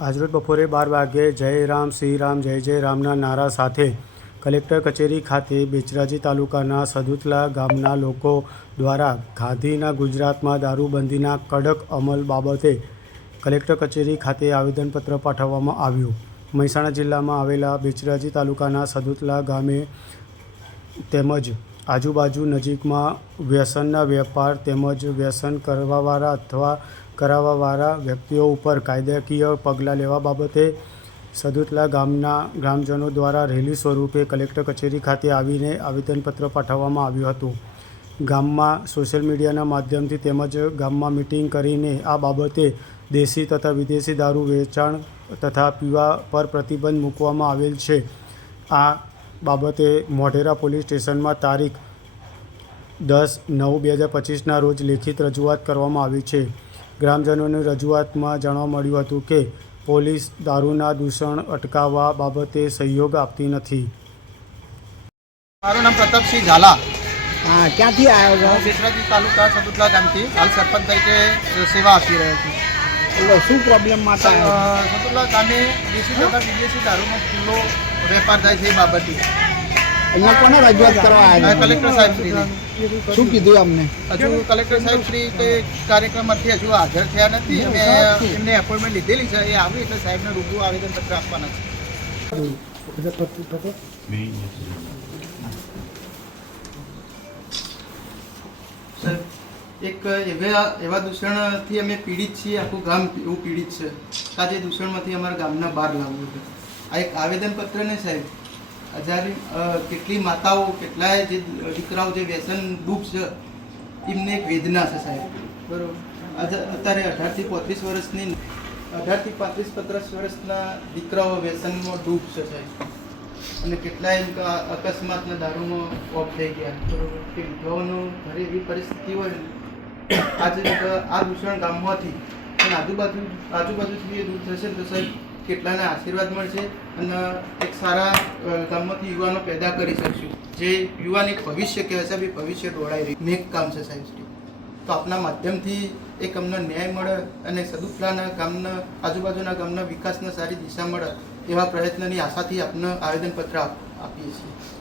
આજરોજ બપોરે બાર વાગ્યે જય રામ, શ્રી રામ, જય જય રામના નારા સાથે કલેક્ટર કચેરી ખાતે બેચરાજી તાલુકાના સદુતલા ગામના લોકો દ્વારા ગાંધીના ગુજરાતમાં દારૂબંધીના કડક અમલ બાબતે કલેક્ટર કચેરી ખાતે આવેદનપત્ર પાઠવવામાં આવ્યું. મહેસાણા જિલ્લામાં આવેલા બેચરાજી તાલુકાના સદુતલા ગામે તેમજ આજુબાજુ નજીકમાં વ્યસનના વેપાર તેમજ વ્યસન કરવાવાળા અથવા કરાવવાવાળા વ્યક્તિઓ ઉપર કાયદાકીય પગલાં લેવા બાબતે સદુતલા ગામના ગ્રામજનો દ્વારા રેલી સ્વરૂપે કલેક્ટર કચેરી ખાતે આવીને આવેદનપત્ર પાઠવવામાં આવ્યું હતું. ગામમાં સોશિયલ મીડિયાના માધ્યમથી તેમજ ગામમાં મિટિંગ કરીને આ બાબતે દેશી તથા વિદેશી દારૂ વેચાણ તથા પીવા પર પ્રતિબંધ મૂકવામાં આવેલ છે. આ બાબતે મોઢેરા પોલીસ સ્ટેશનમાં તારીખ દસ નવ બે હજાર પચીસના રોજ લેખિત રજૂઆત કરવામાં આવી છે. ગ્રામજનોની રજૂઆતમાં જાણવા મળ્યું હતું કે પોલીસ દારૂના દૂષણ અટકાવવા બાબતે સહયોગ આપતી નથી. મારું નામ પ્રતાપસિંહ ઝાલા. હા ક્યાંથી આવ્યો છો? બેચરાજી તાલુકા સદુતલા ગામથી હાલ સરપંચ તરીકે સેવા આપી રહ્યો છું. એટલે શું પ્રોબ્લેમ માટે સદુતલા ગામે દેશી તથા વિદેશી દારૂનો ખુલ્લો વેપાર થાય છે એ બાબતે. અહીંયા કોને રજૂઆત કરવા આવ્યા કલેક્ટર સાહેબ શ્રી શું કીધું અમને? હજુ કલેક્ટર સાહેબ શ્રી તે કાર્યક્રમમાંથી હજુ હાજર થયા નથી અમે એમને એપોઇન્ટમેન્ટ લીધેલી છે એ આવી એટલે સાહેબને રૂબરૂ આવેદનપત્ર આપવાના છે. એક એવા એવા દૂષણથી અમે પીડિત છીએ આખું ગામ એવું પીડિત છે. આજે દૂષણમાંથી અમારા ગામના બહાર લાવવું છે. આ એક આવેદનપત્ર ને સાહેબ હજાર કેટલી માતાઓ કેટલાય જે દીકરાઓ જે વ્યસન ડૂબ છે એમને એક વેદના છે સાહેબ. બરોબર. અત્યારે અઢારથી પોત્રીસ વર્ષની અઢારથી પાંત્રીસ પચાસ વર્ષના દીકરાઓ વ્યસનમાં ડૂબ છે સાહેબ. અને કેટલાય અકસ્માતના દારૂમાં ઓફ થઈ ગયા. બરોબર. કે વિધવાઓનું ઘરે એવી પરિસ્થિતિ હોય આજે આ દૂષણ ગામમાંથી પણ આજુબાજુ આજુબાજુથી એ દૂર થશે ને તો સાહેબ કેટલાના આશીર્વાદ મળશે અને એક સારા ગામમાંથી યુવાનો પેદા કરી શકશું. જે યુવાન એક ભવિષ્ય કહેવાય સાહેબ ભવિષ્ય દોડાઈ રહ્યું નેક કામ છે સાહેબ શ્રી. તો આપના માધ્યમથી એક અમને ન્યાય મળે અને સદુપલાના ગામના, આજુબાજુના ગામના વિકાસના સારી દિશા મળે એવા પ્રયત્નની આશાથી આપને આવેદનપત્ર આપ- આપીએ છીએ.